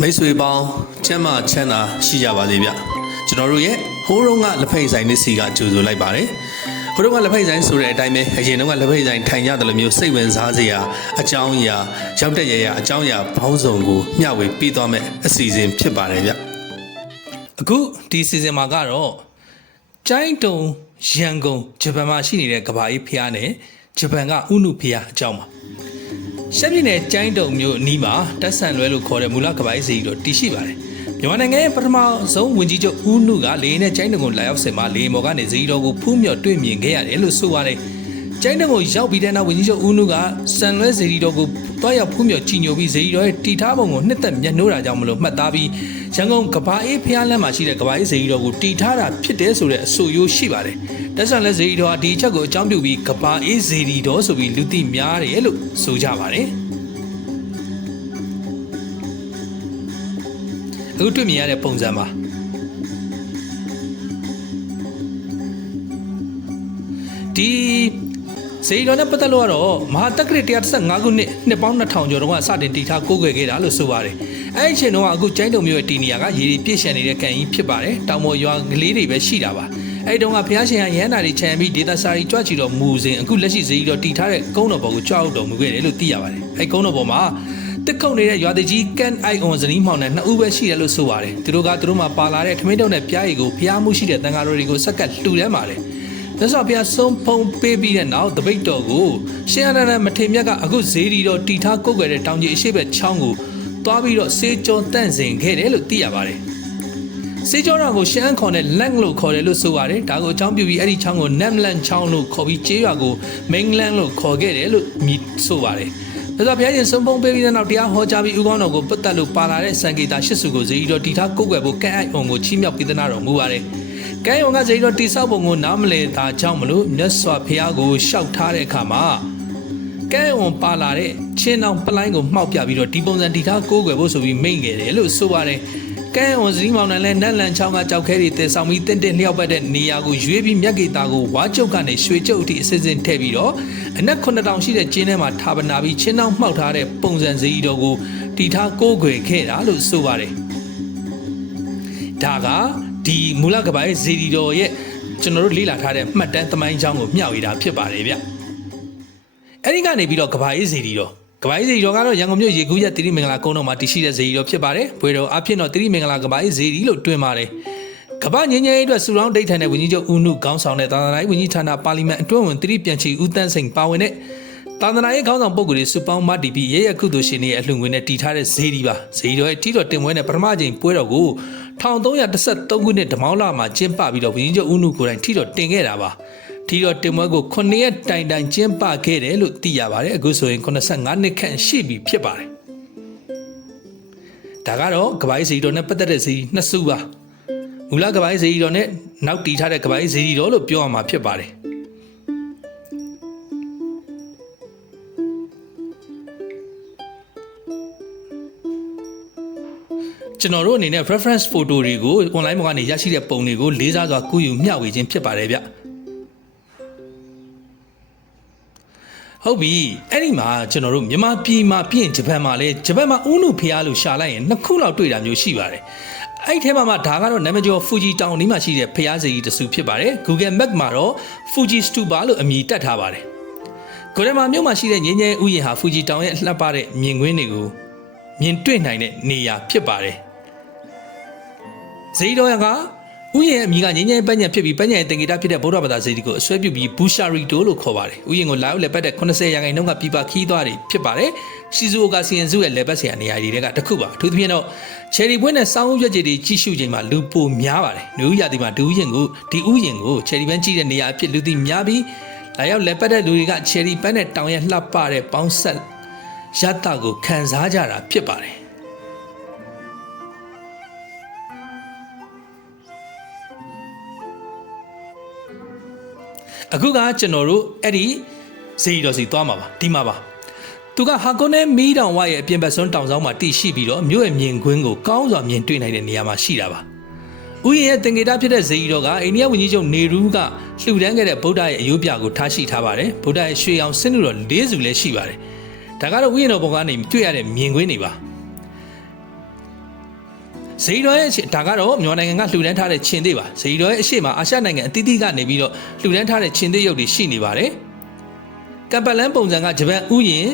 မိတ်ဆွေပေါင်းချမ်းသာချမ်းသာရှိကြပါစေဗျကျွန်တော်တို့ရဲ့ဟိုးတုန်းကလက်ဖက်ဆိုင်နစ်စီကကြိုဆိုလိုက်ပါတယ်ဟိုးတုန်းကလက်ဖက်ဆိုင်ဆိုတဲ့အတိုင်းပဲအရင်တုန်းကလက်ဖက်ဆိုင်ထိုင်ရတယ်လို့မျိုးစိတ်ဝင်စားစရာအကြောင်းအရာရောက်တဲ့ရအကြောင်းအရာဘောင်းဆောင်ကိုမျှဝေပေးသွားမယ်အစီအစဉ်ဖြစ်ပါတယ်ဗျအခုဒီစီဇန်မှာကတော့ကျိုင်းတုံရန်ကုန်ဂျပန်မှာရှိနေတဲ့ကဘာကြီးဖျားနဲ့ဂျပန်ကဥနုဖျားအကြောင်းပါရှမ်းပြည်နယ်ကျိုင်းတုံမြို့အနီးမှာတက်ဆန်လွဲလို့ခေါ်တဲ့မူလကဘာကြီးစီတော့တည်ရှိပါတယ်မြန်မာနိုင်ငံရဲ့ပထမဆုံးဝန်ကြီးချုပ်ဦးနုကလေနဲ့ကျိုင်းတုံကိုလာရောက်စင်မှာလေမော်ကနေဇီတော်ကိုဖူးမြော်တွေ့မြင်ခဲ့ရတယ်လို့ဆိုပါတယ်ကျိုင်းတုံကိုရောက်ပြီးတဲ့နောက်ဝန်ကြီးချုပ်ဦးနုကဆန်လွဲဇီတော်ကိုတွားရောက်ဖူးမြော်ကြည်ညိုပြီးဇီတော်ရဲ့တီထားပုံကိုနှစ်သက်မျက်နှိုးတာကြောင့်မလို့မှတ်သားပြီးရန်ကုန်ကဘာအေးဖျားလမ်းမှာရှိတဲ့ကဘာအေးဇီတော်ကိုတီထားတာဖြစ်တယ်ဆိုတဲ့အဆိုရိုးရှိပါတယ်တက်ဆန်လွဲဇီတော်ဟာဒီအချက်ကိုအကြောင်းပြုပြီးကဘာအေးဇီတော်ဆိုပြီးလူသိများတယ်လို့ဆိုကြပါတယ်အခုတွေ့မြင်ရတဲ့ပုံစံပါဒီဇေယျတော်နဲ့ပတ်သက်လို့ကတော့မဟာတက္ကရာ115ခုနှစ်ပေါင်း2000ကျော်တုန်းကစတင်တည်ထားကိုးကွယ်ခဲ့တာလို့ဆိုပါတယ်အဲ့ဒီအချိန်တုန်းကအခုကျိုင်းတုံမြို့ရဲ့တီနီယာကရေပြည့်ရှံနေတဲ့ကန်ကြီးဖြစ်ပါတယ်တောင်ပေါ်ရွာကလေးတွေပဲရှိတာပါအဲ့ဒီတုန်းကဘုရားရှင်ကရဟန္တာတွေခြံပြီးဒေသစာရီကြွချီတော်မူစဉ်အခုလက်ရှိဇေယျတော်တည်ထားတဲ့ကုန်းတော်ပေါ်ကိုကြွအောင်တော်မူခဲ့တယ်လို့သိရပါတယ်အဲ့ဒီကုန်းတော်ပေါ်မှာတက်ခုတ်နေတဲ့ရွာတကြီးကန်အိုင်အွန်ဇနီးမောင်နဲ့နှစ်ဦးပဲရှိတယ်လို့ဆိုပါတယ်သူတို့မှပါလာတဲ့ထမင်းတုံးနဲ့ပြားရည်ကိုဖျားမှုရှိတဲ့တန်ဃာတော်တွေကိုစက္ကပ်လှူတယ်ပါတယ်သစ္စာဖျားဆုံးဖုံးပေးပြီးတဲ့နောက်တပိတ်တော်ကိုရှင်အနန္ဒမထေမြတ်ကအခုဇေဒီတော်တီထားကုတ်ကွယ်တဲ့တောင်ကြီးအရှိဘက်ချောင်းကိုသွားပြီးတော့စေကျော်တန့်စင်ခဲ့တယ်လို့သိရပါတယ်စေကျော်တော်ကိုရှမ်းခေါ်တဲ့လက်လို့ခေါ်တယ်လို့ဆိုပါတယ်ဒါကိုအကြောင်းပြုပြီးအဲ့ဒီချောင်းကိုနမ်လန်ချောင်းလို့ခေါ်ပြီးကျေးရွာကိုမိန်လန်လို့ခေါ်ခဲ့တယ်လို့မြည်ဆိုပါတယ်ဒါဆိုဘုရားရှင်ဆုံးဖုံးပေးပြီးတဲ့နောက်တရားဟောကြားပြီးဥကောင်းတော်ကိုပတ်သက်လို့ပါလာတဲ့စံကေတာရှစ်စုကိုဇေဒီတော်တီထားကုတ်ကွယ်ဖို့ကဲအိုင်အွန်ကိုချီးမြှောက်ပေးသနာတော်မူပါတယ်ကဲအိုင်အွန်ကဇေဒီတော်တီဆောက်ပုံကိုနားမလည်တာကြောင့်မလို့မြတ်စွာဘုရားကိုရှောက်ထားတဲ့အခါမှာကဲအိုင်အွန်ပါလာတဲ့ချင်းအောင်ပလိုင်းကိုမှောက်ပြပြီးတော့ဒီပုံစံတီထားကိုးကွယ်ဖို့ဆိုပြီးမိန့်ခဲ့တယ်လို့ဆိုပါတယ်ကဲအိုင်အွန်ဇနီးမောင်နဲ့လည်းနတ်လန်ချောင်းကကြောက်ခဲတွေတည်ဆောင်ပြီးတင့်တင့်လျှောက်ပတ်တဲ့နေရာကိုရွေးပြီးမြက်ကေတာကိုဝါကျုပ်ကနေရွှေကျုပ်အထိအစစ်စစ်ထည့်ပြီးတော့အနက်9000ရှိတဲ့ကျင်းထဲမှာထားပနာပြီးချင်းအောင်မှောက်ထားတဲ့ပုံစံဇီတော်ကိုတီထားကိုးကွယ်ခဲ့တာလို့ဆိုပါတယ်ဒါကဒီမူလကဘာရဲ့ဇီတော်ရဲ့ကျွန်တော်တို့လေ့လာထားတဲ့မှတ်တမ်းသမိုင်းကြောင်းကိုမျှဝေတာဖြစ်ပါတယ်ဗျအဲ့ဒီကနေပြီးတော့ကဘာရဲ့ဇီတော်ကဘာကြီးဇီတော်ကတော့ရန်ကုန်မြို့ရေကူးရတိရိမင်္ဂလာကုန်းတော်မှာတည်ရှိတဲ့ဇီတော်ဖြစ်ပါတယ်ဘွေတော်အဖြစ်တော့တိရိမင်္ဂလာကဘာကြီးဇီလို့တွင်ပါတယ်ကဘာငင်းငယ်အတွက်စူရောင်းဒိတ်ထန်တဲ့ဝန်ကြီးချုပ်ဦးနုခေါင်းဆောင်တဲ့သာသနာရေးဝန်ကြီးဌာနပါလီမန်အတွင်းဝင်တိရိပြန်ချီဦးတန်းစိန်ပါဝင်တဲ့သာသနာရေးခေါင်းဆောင်ပုဂ္ဂိုလ်တွေစုပေါင်းမတည်ပြီးရရကုသိုလ်ရှင်တွေရဲ့အလှူငွေနဲ့တည်ထားတဲ့ဇီပါဇီတော်ရဲ့တီတော်တင်ပွဲနဲ့ပထမအကြိမ်ပွဲတော်ကို1313ခုနှစ်ဓမောင်းလမှာကျင်းပပြီးတော့ဝန်ကြီးချုပ်ဦးနုကိုယ်တိုင်တီတော်တင်ခဲ့တာပါဒီတော့တင်ပွဲကို9ရက်တိုင်တိုင်ကျင်းပခဲ့တယ်လို့သိရပါတယ်အခုဆိုရင်85နှစ်ခန့်ရှိပြီဖြစ်ပါတယ်ဒါကတော့ကဘာကြီးဇီတော်နဲ့ပတ်သက်တဲ့ဇီနှစ်စုပါမူလကဘာကြီးဇီတော်နဲ့နောက်တည်ထားတဲ့ကဘာကြီးဇီတော်လို့ပြောရမှာဖြစ်ပါတယ်ကျွန်တော်တို့အနေနဲ့ reference photo တွေကို online ပေါ်ကနေရရှိတဲ့ပုံတွေကိုလေးစားစွာကူးယူမျှဝေခြင်းဖြစ်ပါတယ်ဗျဟုတ်ပြီအဲ့ဒီမှာကျွန်တော်တို့မြန်မာပြည်မှာပြင်ဂျပန်မှာလဲဂျပန်မှာဦးနုဖျားလို့ရှာလိုက်ရင်နှစ်ခုလောက်တွေ့တာမျိုးရှိပါတယ်အဲ့ဒီထဲမှာဒါကတော့နာမည်ကျော်ဖူဂျီတောင်ဒီမှာရှိတဲ့ဖျားစေကြီးတဆူဖြစ်ပါတယ် Google Map မှာတော့ Fuji Stupa လို့အမည်တက်ထားပါတယ်ကိုရီးယားမြို့မှာရှိတဲ့ငင်းငယ်ဥယျာဉ်ဟာဖူဂျီတောင်ရဲ့လှပတဲ့မြင်ကွင်းတွေကိုမြင်တွေ့နိုင်တဲ့နေရာဖြစ်ပါတယ်ဇေတော်ရကဥယျာဉ်အမည်ကငင်းငယ်ပညာဖြစ်ပြီးပညာရဲ့သင်္ကေတဖြစ်တဲ့ဗုဒ္ဓဘာသာဇေဒီကိုအစွဲပြုပြီးဘူရှာရီတိုလို့ခေါ်ပါတယ်ဥယျာဉ်ကိုလာရောက်လက်ပတ်တဲ့80ရာခိုင်နှုန်းကပြပခီးသွားတွေဖြစ်ပါတယ်ရှီဇူအိုကာစီယန်စုရဲ့လက်ပတ်ဆရာနေရာတွေကတစ်ခုပါအထူးသဖြင့်တော့ချယ်ရီပွင့်နဲ့စောင်းဥရွက်ကြီးတွေကြီးစုချိန်မှာလူပိုများပါတယ်လူဦးရာဒီမှာဒီဥယျာဉ်ကိုချယ်ရီပန်းကြီးတဲ့နေရာအဖြစ်လူသိများပြီးလာရောက်လက်ပတ်တဲ့လူတွေကချယ်ရီပန်းနဲ့တောင်ရဲ့လှပတဲ့ပေါင်းဆက်ရတကိုခံစားကြတာဖြစ်ပါတယ်အခုကကျွန်တော်တို့အဲ့ဒီဇီတော်စီသွားမှာပါဒီမှာပါသူကဟာကုန်းနဲ့မီးတောင်ဝရဲ့အပြင်ဘက်စွန်းတောင်ဆောင်မှာတည်ရှိပြီးတော့မြို့ရဲ့မြင်ကွင်းကိုကောင်းစွာမြင်တွေ့နိုင်တဲ့နေရာမှာရှိတာပါဥယျာဉ်ရဲ့သင်္ကေတဖြစ်တဲ့ဇီတော်ကအိန္ဒိယဝန်ကြီးချုပ်နေရူးကလှူဒန်းခဲ့တဲ့ဗုဒ္ဓရဲ့အယုပြကိုထားရှိထားပါတယ်ဗုဒ္ဓရဲ့ရွှေရောင်စနုတော်၄စုလည်းရှိပါတယ်ဒါကတော့ဥယျာဉ်တော်ပေါ်ကနေတွေ့ရတဲ့မြင်ကွင်းတွေပါ ဇီတော်ရဲ့ဒါကတော့မြန်မာနိုင်ငံကလှူဒန်းထားတဲ့ချင်းသေးပါဇီတော်ရဲ့အရှိမအာရှနိုင်ငံအသီးသီးကနေပြီးတော့လှူဒန်းထားတဲ့ချင်းသေးရုပ်တွေရှိနေပါတယ်ကမ်ပလန်ပုံစံကဂျပန်ဥယျာဉ်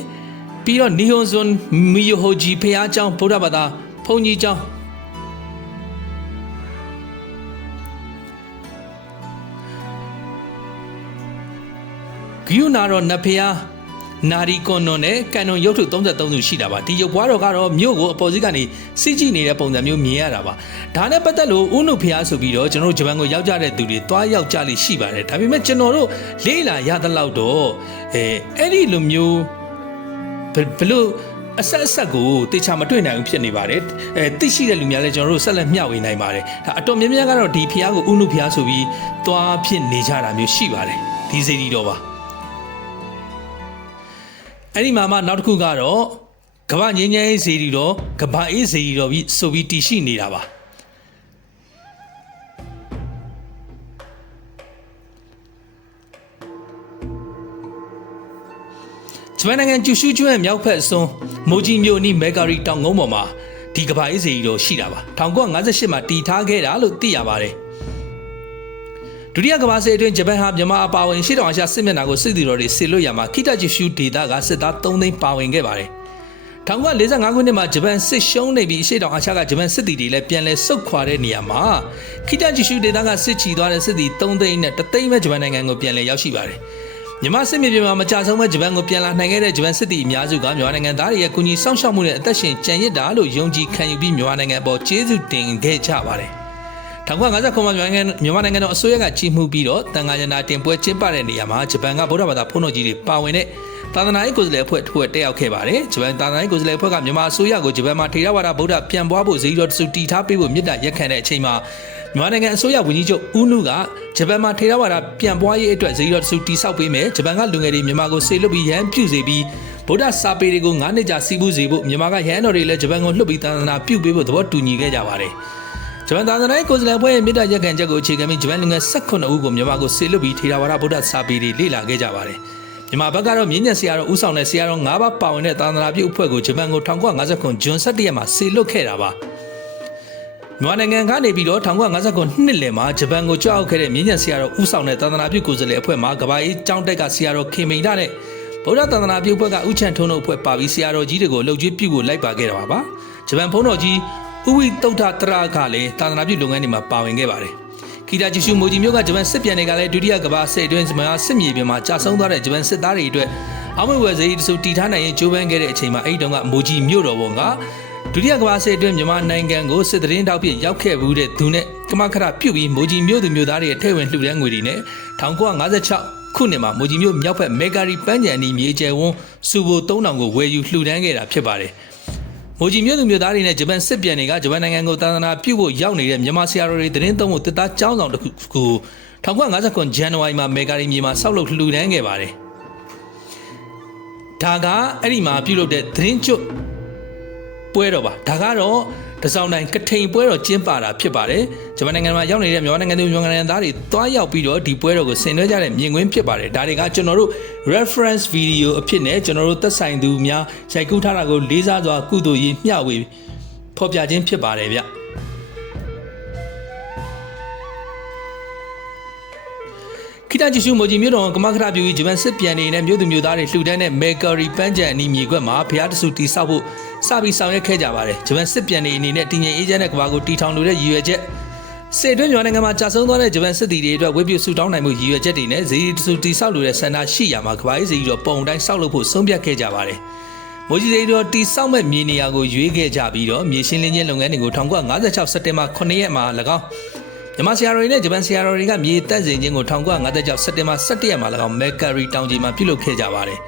ပြီးတော့နီဟွန်ဇွန်မီယိုဟိုဂျီဖျားကျောင်းဗုဒ္ဓဘာသာဘုန်းကြီးကျောင်းဂယူနာရောနဖျားနာရီကွန်နွန်နဲ့ကန်နွန်ရုပ်ထု33စုရှိတာပါဒီရုပ်ဘွားတော်ကတော့မြို့ကိုအပေါ်စီးကနေစီးကြည့်နေတဲ့ပုံစံမျိုးမြင်ရတာပါဒါနဲ့ပတ်သက်လို့ဥနုဖျားဆိုပြီးတော့ကျွန်တော်တို့ဂျပန်ကိုရောက်ကြတဲ့သူတွေတွားရောက်ကြလိမ့်ရှိပါတယ်ဒါပေမဲ့ကျွန်တော်တို့လေးလာရတဲ့လောက်တော့အဲ့ဒီလိုမျိုးဘလို့အဆက်ကိုတေချာမတွေ့နိုင်ဘူးဖြစ်နေပါတယ်သိရှိတဲ့လူများလည်းကျွန်တော်တို့ဆက်လက်မျှဝေနိုင်ပါတယ်ဒါအတော်များများကတော့ဒီဖျားကိုဥနုဖျားဆိုပြီးတွားဖြစ်နေကြတာမျိုးရှိပါတယ်ဒီစေတီတော်ပါအဲ့ဒီမှာမှနောက်တစ်ခုကတော့ကမ္ဘာငြိမ်းချမ်းရေးစေတီတော်ကမ္ဘာအေးစေတီတော်ပြီးဆိုပြီးတည်ရှိနေတာပါဂျပန်နိုင်ငံကျူရှူကျွန်းမြောက်ဖက်စွန်းမိုဂျီမြို့နီးမဲဂါရီတောင်ကုန်းပေါ်မှာဒီကမ္ဘာအေးစေတီတော်ရှိတာပါ1958မှာတည်ထားခဲ့တာလို့သိရပါတယ်ဒုတိယကမ္ဘာစစ်အတွင်းဂျပန်ဟာမြန်မာအပါအဝင်ရှေ့တောင်အာရှစစ်မျက်နှာကိုစစ်သည်တော်တွေဆစ်လွတ်ရမှာခိတဂျီရှူဒေသကစစ်သား3သိန်းပါဝင်ခဲ့ပါတယ်1945ခုနှစ်မှာဂျပန်စစ်ရှုံးနေပြီးရှေ့တောင်အာရှကဂျပန်စစ်သည်တွေလည်းပြန်လည်ဆုတ်ခွာတဲ့နေရာမှာခိတဂျီရှူဒေသကစစ်ချီသွားတဲ့စစ်သည်3သိန်းနဲ့1သိန်းပဲဂျပန်နိုင်ငံကိုပြန်လည်ရောက်ရှိပါတယ်မြန်မာစစ်မြေပြင်မှာမကြဆုံးမဲ့ဂျပန်ကိုပြန်လာနိုင်ခဲ့တဲ့ဂျပန်စစ်သည်အများစုကမြန်မာနိုင်ငံသားတွေရဲ့ကူညီစောင့်ရှောက်မှုနဲ့အသက်ရှင်ကျန်ရစ်တာလို့ယုံကြည်ခံယူပြီးမြန်မာနိုင်ငံအပေါ်ကျေးဇူးတင်ခဲ့ကြပါတယ်1959မှာမြန်မာနိုင်ငံတော်အစိုးရကကြီးမှုပြီးတော့တန်ခါရနာတင်ပွဲကျင်းပတဲ့နေရာမှာဂျပန်ကဗုဒ္ဓဘာသာဘုန်းတော်ကြီးတွေပါဝင်တဲ့သာသနာရေးကိုယ်စားလှယ်အဖွဲ့တက်ရောက်ခဲ့ပါတယ်ဂျပန်သာသနာရေးကိုယ်စားလှယ်အဖွဲ့ကမြန်မာအစိုးရကိုဂျပန်မှာထေရဝါဒဗုဒ္ဓပြန်ပွားဖို့ဇီတော်တစုတည်ထားပေးဖို့မြစ်တာရက်ခံတဲ့အချိန်မှာမြန်မာနိုင်ငံအစိုးရဝန်ကြီးချုပ်ဦးနုကဂျပန်မှာထေရဝါဒပြန်ပွားရေးအတွက်ဇီတော်တစုတည်ဆောက်ပေးမယ်ဂျပန်ကလူငယ်တွေမြန်မာကိုဆေလွတ်ပြီးရန်ပြုစေပြီးဗုဒ္ဓစာပေတွေကို9နှစ်ကြာစီးပူးစေဖို့မြန်မာကရဟန်းတော်တွေလည်းဂျပန်ကိုလွှတ်ပြီးသာသနာပြုပေးဖို့သဘောတူညီခဲ့ကြပါတယ်ဂျပန်သာသနာရေးကိုယ်စားလှယ်အဖွဲ့ရဲ့မြစ်တာရက်ခံချက်ကိုအခြေခံပြီးဂျပန်လူငယ်18ဦးကိုမြန်မာကိုဆေလွတ်ပြီးထေရဝါဒဗုဒ္ဓစာပေတွေလေ့လာခဲ့ကြပါတယ်မြန်မာဘက်ကတော့မြင်းညက်ဆရာတော်ဦးဆောင်တဲ့ဆရာတော်9ပါးပါဝင်တဲ့သာသနာပြုအဖွဲ့ကိုဂျပန်ကို1959ဇွန်17ရက်မှာဆေလွတ်ခဲ့တာပါမြန်မာနိုင်ငံကနေပြီးတော့1959နှစ်လယ်မှာဂျပန်ကိုကြောက်ခဲ့တဲ့မြင်းညက်ဆရာတော်ဦးဆောင်တဲ့သာသနာပြုကိုယ်စားလှယ်အဖွဲ့မှာကဘာအေးကျောင်းတက်ကဆရာတော်ခင်မိန်တာနဲ့ဗုဒ္ဓသာသနာပြုအဖွဲ့ကဥချန်ထုံးတို့အဖွဲ့ပါပြီးဆရာတော်ကြီးတွေကိုလှုပ်ကြွေးပြုဖို့လိုက်ပါခဲ့တာပါဂျပန်ဘုန်းတော်ကြီးဥဝိတုဒ္ဓတရကလည်းသာသနာပြုလုပ်ငန်းတွေမှာပါဝင်ခဲ့ပါတယ်ခိတာဂျီရှူမိုဂျီမျိုးကဂျပန်စစ်ပြန်တွေကလည်းဒုတိယကမ္ဘာစစ်အတွင်းမြန်မာစစ်မြေပြင်မှာကြာဆုံးသွားတဲ့ဂျပန်စစ်သားတွေအတွက်အောက်မေ့ဝယ်စေးဆိုတီထားနိုင်ရင်ဂျိုးပန်းခဲ့တဲ့အချိန်မှာအဲ့ဒီတုန်းကမိုဂျီမျိုးတော်ဝန်ကဒုတိယကမ္ဘာစစ်အတွင်းမြန်မာနိုင်ငံကိုစစ်သတင်းတောက်ပြရောက်ခဲ့ဘူးတဲ့သူနဲ့ကမခရပြုတ်ပြီးမိုဂျီမျိုးသူမျိုးသားတွေရဲ့ထဲဝင်လှူဒန်းငွေတွေနဲ့1956ခုနှစ်မှာမိုဂျီမျိုးမြောက်ဘက်မေဂါရီပန်းချန်နီမြေကျယ်ဝန်းစူဘို3000ကိုဝယ်ယူလှူဒန်းခဲ့တာဖြစ်ပါတယ်မိုဂျီမြို့သူမြို့သားတွေနဲ့ဂျပန်စစ်ပြန်တွေကဂျပန်နိုင်ငံကိုသာသနာပြုဖို့ရောက်နေတဲ့မြန်မာဆရာတော်တွေသတင်းသုံးဖို့တစ်သားကျောင်းဆောင်တစ်ခု1959ဇန်နဝါရီမှာမေဂါရီမြေမှာဆောက်လုပ်လှူဒန်းခဲ့ပါတယ်ဒါကအဲ့ဒီမှာပြုလုပ်တဲ့သတင်းကျွတ်ပွဲတော်ပါဒါကတော့တစောင်းတိုင်းကထိန်ပွဲတော်ကျင်းပတာဖြစ်ပါတယ်ဂျပန်နိုင်ငံမှာရောက်နေတဲ့မြန်မာနိုင်ငံသူမြန်မာနိုင်ငံသားတွေတွားရောက်ပြီးတော့ဒီပွဲတော်ကိုဆင်နွှဲကြတဲ့မြင်ကွင်းဖြစ်ပါတယ်ဒါတွေကကျွန်တော်တို့ reference video အဖြစ်နဲ့ကျွန်တော်တို့သက်ဆိုင်သူများရိုက်ကူးထားတာကိုလေးစားစွာကုသိုလ်ရေးမျှဝေဖော်ပြခြင်းဖြစ်ပါတယ်ဗျခိတဂျီရှူမိုဂျီမြို့တော်ကမခရပြူဂျပန်စစ်ပြန်တွေနဲ့မြို့သူမြို့သားတွေလှူဒန်းတဲ့မေဂါရီပန်းချန်အနီးမြေခွက်မှာဘုရားတဆူတီဆောက်ဖို့စပြီးဆောင်ရွက်ခဲ့ကြပါတယ်ဂျပန်စစ်ပြန်တွေအနေနဲ့တည်ငြိမ်အေးချမ်းတဲ့ကမ္ဘာကိုတီထောင်လိုတဲ့ရည်ရွယ်ချက်စစ်တွင်းမြန်မာနိုင်ငံမှာကြာဆုံးသွားတဲ့ဂျပန်စစ်သည်တွေအတွက်ဝေပြုစုတောင်းနိုင်မှုရည်ရွယ်ချက်တွေနဲ့ဇီတဆူတီဆောက်လိုတဲ့ဆန္ဒရှိရာမှာကမ္ဘာရေးဇီတော်ပုံတိုင်းဆောက်လုပ်ဖို့ဆုံးဖြတ်ခဲ့ကြပါတယ်မိုဂျီဇီတော်တီဆောက်မဲ့မြေနေရာကိုရွေးခဲ့ကြပြီးတော့မြေရှင်းလင်းခြင်းလုပ်ငန်းတွေကို1956စက်တင်ဘာ9ရက်မှာ၎င်းမြန်မာဆရာတော်တွေနဲ့ဂျပန်ဆရာတော်တွေကမြေတက်စင်ခြင်းကို1956စက်တင်ဘာ17ရက်မှာ၎င်းမဲဂါရီတောင်ကြီးမှာပြုလုပ်ခဲ့ကြပါတယ်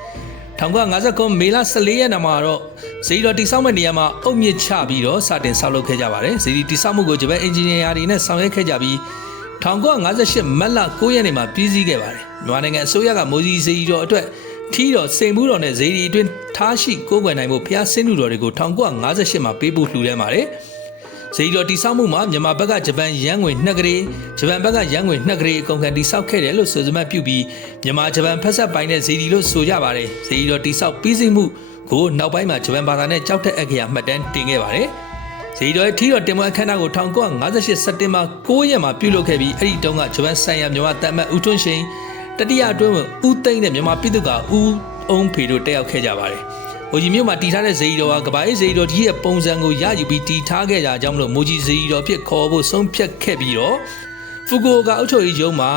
1959မေလ14ရက်နေ့မှာတော့ဇီတော်တိဆောက်မဲ့နေရာမှာအုတ်မြစ်ချပြီးတော့စတင်ဆောက်လုပ်ခဲ့ကြပါတယ်ဇီတိဆောက်မှုကိုဂျပန်အင်ဂျင်နီယာတွေနဲ့ဆောင်ရွက်ခဲ့ကြပြီး1958မတ်လ9ရက်နေ့မှာပြီးစီးခဲ့ပါတယ်မြန်မာနိုင်ငံအစိုးရကမိုဂျီဇီတော်အတွက်ထီးတော်စိန်မှုတော်နဲ့ဇီဒီအတွင်းထားရှိကိုးကွယ်နိုင်မှုဖျားဆင်းလူတော်တွေကို1958မှာပေးပို့လှူဒန်းပါတယ်ဇီတော်တိဆောက်မှုမှာမြန်မာဘက်ကဂျပန်ရန်ငွေ2ကလေးဂျပန်ဘက်ကရန်ငွေ2ကလေးအကုန်ခံတိဆောက်ခဲ့တယ်လို့ဆိုစမှတ်ပြုပြီးမြန်မာဂျပန်ဖက်ဆက်ပိုင်းတဲ့ဇီဒီလို့ဆိုကြပါတယ်ဇီတော်တိဆောက်ပြီးစီးမှုကိုနောက်ပိုင်းမှာဂျပန်ဘာသာနဲ့ကြောက်တဲ့အက္ခရာမှတ်တမ်းတင်ခဲ့ပါတယ် ဇီတော်ရဲ့ထီတော်တင်ပွဲအခမ်းအနားကို1958စက်တင်ဘာ9ရက်မှာပြုလုပ်ခဲ့ပြီးအဲ့ဒီတုန်းကဂျပန်ဆိုင်ရာမြန်မာတပ်မတ်ဦးထွန်းရှိန်တတိယအတွင်းဝင်ဦးသိန်းနဲ့မြန်မာပြည်သူကဦးအုံးဖေတို့တက်ရောက်ခဲ့ကြပါတယ်။မိုဂျီမြို့မှာတည်ထားတဲ့ဇီတော်ကကဘာအေးဇီတော်ကြီးရဲ့ပုံစံကိုရယူပြီးတည်ထားခဲ့ကြကြောင်းမလို့မိုဂျီဇီတော်ဖြစ်ခေါ်ဖို့ဆုံးဖြတ်ခဲ့ပြီးတော့ဖူကိုကအုပ်ချုပ်ရေးရုံးမှာ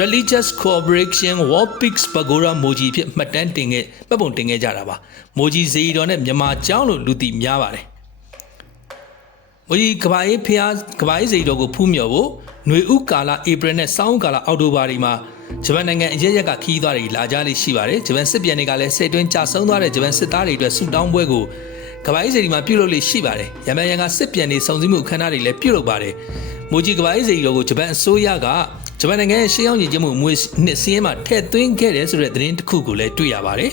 Religious Cooperation War Peaks Pagoda Moji ဖြစ်မှတ်တမ်းတင်ခဲ့ပတ်ပုံတင်ခဲ့ကြတာပါ။ Moji ဇီတော်နဲ့မြန်မာကျောင်းလို့လူသိများပါတယ်။ Moji ကဘာအေးဖျားကဘာအေးဇီတော်ကိုဖူးမြော်ဖို့ຫນွေဥကာလဧပြီနဲ့စောင်းကာလအောက်တိုဘာတွေမှာဂျပန်နိုင်ငံအရရက်ကခီးသွားတွေလာကြလိမ့်ရှိပါတယ်ဂျပန်စစ်ပြန်တွေကလည်းစစ်တွင်းကြာဆုံးသွားတဲ့ဂျပန်စစ်သားတွေအတွက်ဆူတောင်းပွဲကိုကဘာအေးစီမှာပြုလုပ်လိမ့်ရှိပါတယ်ရမန်ရန်ကစစ်ပြန်တွေစုံစည်းမှုအခမ်းအနားတွေလည်းပြုလုပ်ပါတယ်မိုဂျီကဘာအေးစီတို့ကိုဂျပန်အစိုးရကဂျပန်နိုင်ငံရဲ့ရှေးဟောင်းရည်ကျမှုမွေးနှစ်စည်းမှာထည့်သွင်းခဲ့တယ်ဆိုတဲ့သတင်းတစ်ခုကိုလည်းတွေ့ရပါတယ်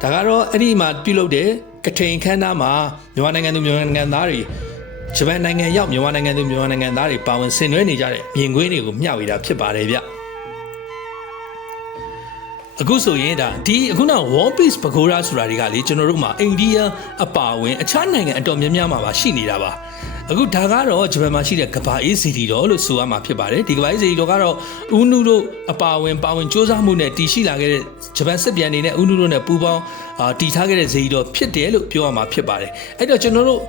ဒါကတော့အဲ့ဒီမှာပြုလုပ်တဲ့ကထိန်ခမ်းနားမှာမြန်မာနိုင်ငံသူမြန်မာနိုင်ငံသားတွေဂျပန်နိုင်ငံရောက်မြန်မာနိုင်ငံသူမြန်မာနိုင်ငံသားတွေပါဝင်ဆင်နွှဲနေကြတဲ့မြင်ကွင်းတွေကိုမျှဝေတာဖြစ်ပါတယ်ဗျအခုဆိုရင်ဒါဒီအခုနောက် War Peace Pagoda ဆိုတာတွေကလေကျွန်တော်တို့မှာအိန္ဒိယအပါအဝင်အခြားနိုင်ငံအတော်များများမှာပါရှိနေတာပါအခုဒါကတော့ဂျပန်မှာရှိတဲ့ကဘာအေးစီတီတော်လို့ဆိုရမှာဖြစ်ပါတယ်ဒီကဘာအေးစီတီတော်ကတော့ဦးနုတို့အပါအဝင်ပါဝင်စ조사မှုနဲ့တည်ရှိလာခဲ့တဲ့ဂျပန်စစ်ပြန်တွေနဲ့ဦးနုတို့နဲ့ပူးပေါင်းတည်ထားခဲ့တဲ့ဇီတီတော်ဖြစ်တယ်လို့ပြောရမှာဖြစ်ပါတယ်အဲ့တော့ကျွန်တော်တို့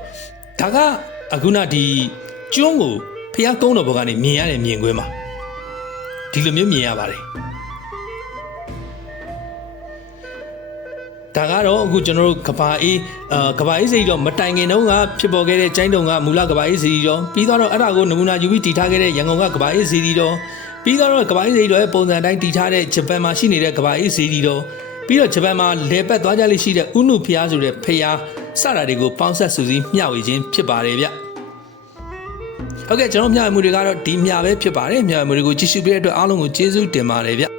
ဒါကအခုနဒီကျွန်းကိုဖျားကုန်းတော်ဘက်ကနေမြင်ရတဲ့မြင်ကွင်းမှာဒီလိုမျိုးမြင်ရပါတယ်ဒါကတော့အခုကျွန်တော်တို့ကဘာအေးစီတော့မတိုင်ခင်တုန်းကဖြစ်ပေါ်ခဲ့တဲ့ကျိုင်းတုံကမူလကဘာအေးစီတော့ပြီးတော့အဲ့ဒါကိုနမူနာယူပြီးတည်ထားခဲ့တဲ့ရန်ကုန်ကကဘာအေးစီတော့ပြီးတော့ကဘာအေးစီတော့ရဲ့ပုံစံတိုင်းတည်ထားတဲ့ဂျပန်မှာရှိနေတဲ့ကဘာအေးစီတော့ပြီးတော့ဂျပန်မှာလေပတ်သွားကြလိမ့်ရှိတဲ့ဥနုဖျားဆိုတဲ့ဖျားစတာတွေကိုပေါင်းဆက်စုစည်းမျှဝေခြင်းဖြစ်ပါတယ်ဗျဟုတ်ကဲ့ကျွန်တော်မျှဝေမှုတွေကတော့ဒီမျှပဲဖြစ်ပါတယ်မျှဝေမှုတွေကိုကြည့်ရှုပေးတဲ့အတွက်အားလုံးကိုကျေးဇူးတင်ပါတယ်ဗျ